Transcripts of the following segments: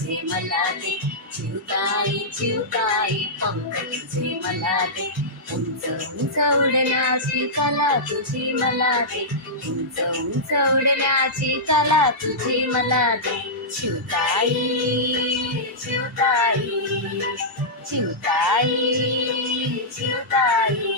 तुझे मला दे, चिवताई चिवताई पंख तुझे मला दे, उंच उंच उडण्याची कला तुझी मला दे, उंच उंच उडण्याची कला तुझी मला दे, चिवताई चिवताई चिवताई चिवताई.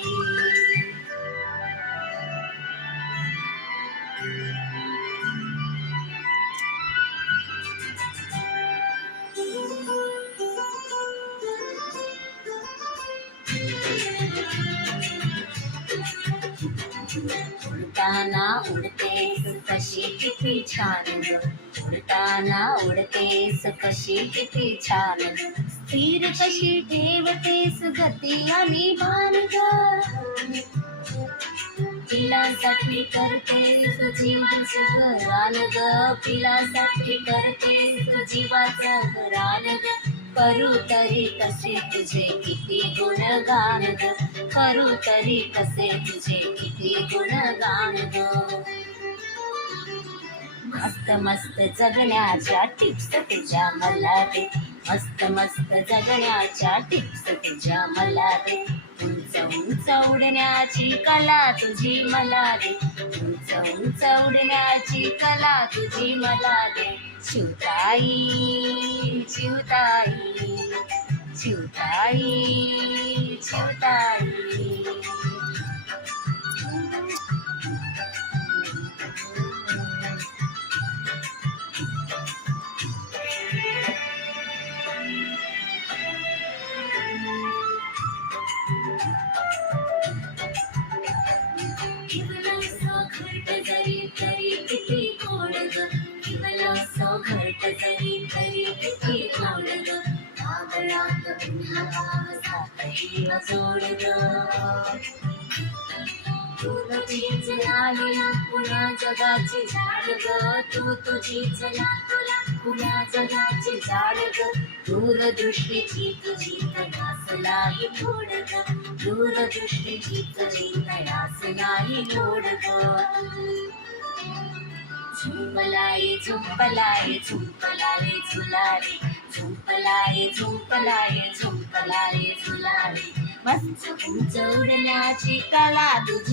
उडताना उडतेस कशी किती छान ग, उडताना उडतेस कशी किती छान ग, स्थिर कशी ठेवतेस गती आणि भान ग, पिलासाठी करतेस जीवाचं घरान ग, पिलासाठी करतेस जीवाचं घरान ग, करू तरी कसे तुझे किती गुणगान ग, करू तरी कसे तुझे किती गुणगान ग. मस्त मस्त जगण्याच्या टिप्स तुझ्या मला दे, मस्त मस्त जगण्याच्या टिप्स तुझ्या मला दे, उंच उंच उडण्याची कला तुझी मला दे, उंच उंच उडण्याची कला तुझी मला दे, चिवताई चिवताई चिवताई चिवताई. घरट जरी तरी किती गोड ग, किवलास घरट जरी तरी किती गोड ग, कागळात पुन्हा पावसातही जोड ग, तू तुझीच लाली पुन्हा जगाची झाड ग, तू तुझीच लाकुला पुन्हा जगाची झाड ग, दूरदृष्टीची तुझी तयास नाही लोड ग, दूरदृष्टीची तुझी तयास नाही लोड ग. झुंपलाय झुंपलाय झुंपलाय झुलाले, झुंपलाय झुंपलाय झुंपलाय झुलाले, मस्त उंच उडण्याची कला तुझी